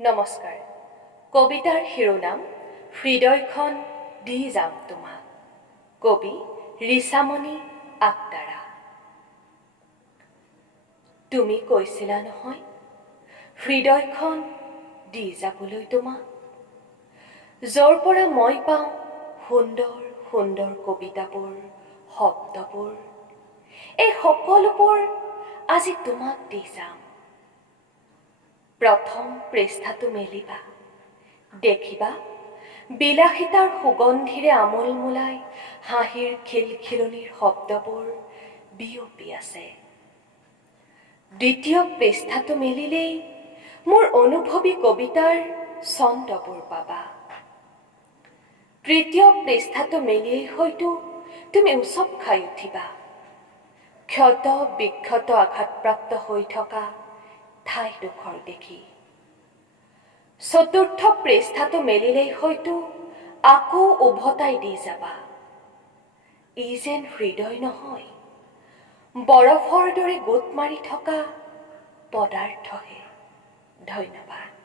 নমস্কাৰ। কবিতাৰ শিৰোনাম হৃদয়খন দি যাম তোমাক। কবি ৰিছামণি আখতাৰা। তুমি কৈছিলা নহয় হৃদয়খন দি যাবলৈ তোমাক, য'ৰ পৰা মই পাওঁ সুন্দৰ সুন্দৰ কবিতাবোৰ, শব্দবোৰ, এই সকলোবোৰ আজি তোমাক দি যাম। প্ৰথম পৃষ্ঠাটো মেলিবা, দেখিবা বিলাসিতাৰ সুগন্ধিৰে আমোলমোলাই হাঁহিৰ খিলখিলনিৰ শব্দবোৰ বিয়পি আছে। দ্বিতীয় পৃষ্ঠাটো মেলিলেই মোৰ অনুভৱী কবিতাৰ ছন্দবোৰ পাবা। তৃতীয় পৃষ্ঠাটো মেলিয়েই হয়তো তুমি উচপ খাই উঠিবা ক্ষত বিক্ষত আঘাতপ্ৰাপ্ত হৈ থকা ঠাইডোখৰ দেখি। চতুৰ্থ পৃষ্ঠাটো মেলিলেই হয়তো আকৌ উভতাই দি যাবা, ই যেন হৃদয় নহয়, বৰফৰ দৰে গোট মাৰি থকা পদাৰ্থহে। ধন্যবাদ।